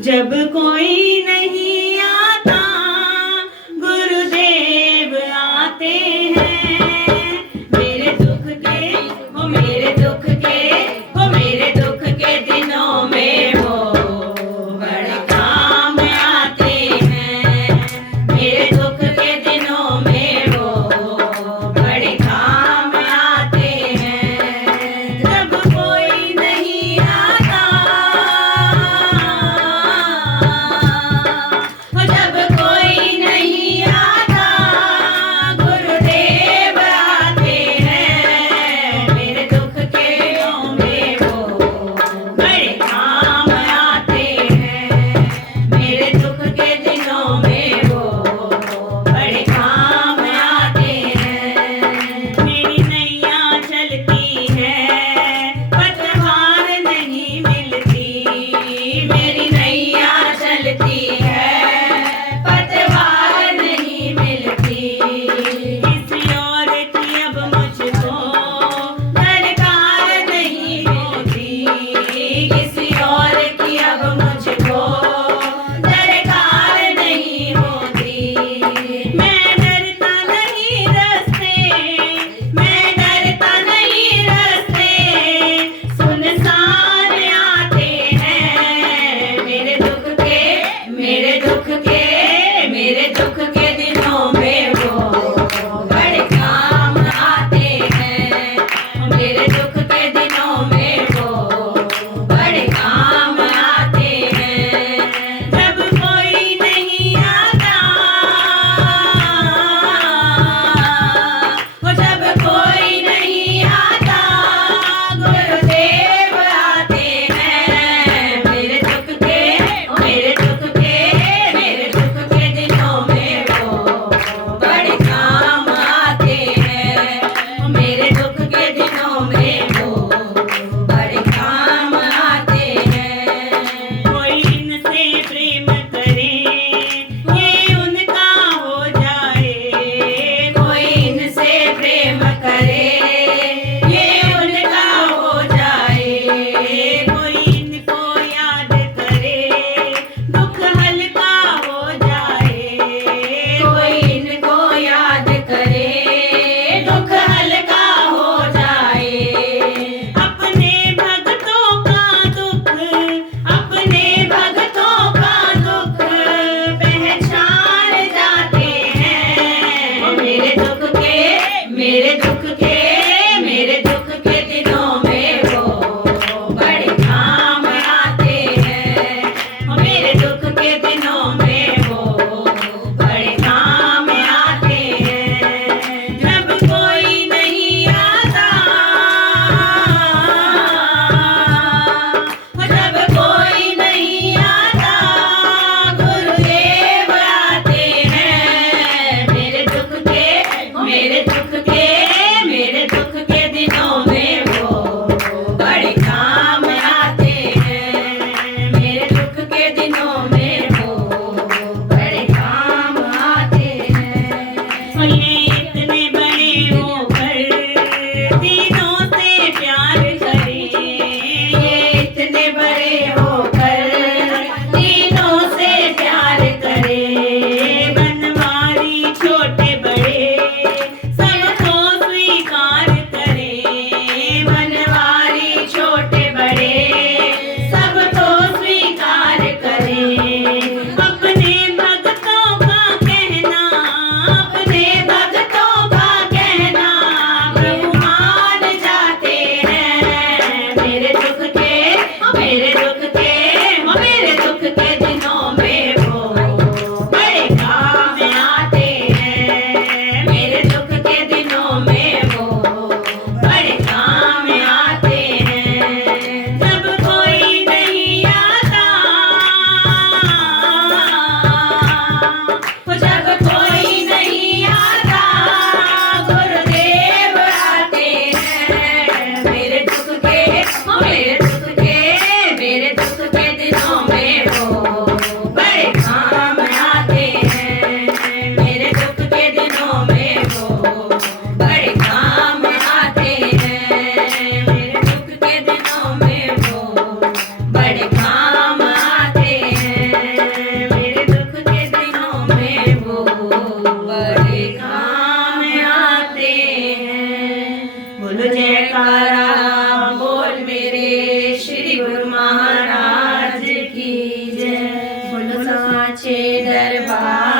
जब कोई नहीं आता गुरुदेव आते हैं। मेरे दुख के वो मेरे दुख के वो मेरे दुख के दिनों में वो बड़े काम आते हैं। मेरे दुख के दिनों में वो बड़े काम आते हैं। जब कोई नहीं आता, जब बड़े काम आते हैं। बोलो जयकारा बोल मेरे श्री गुरु महाराज की जय। बोलो साचे दरबार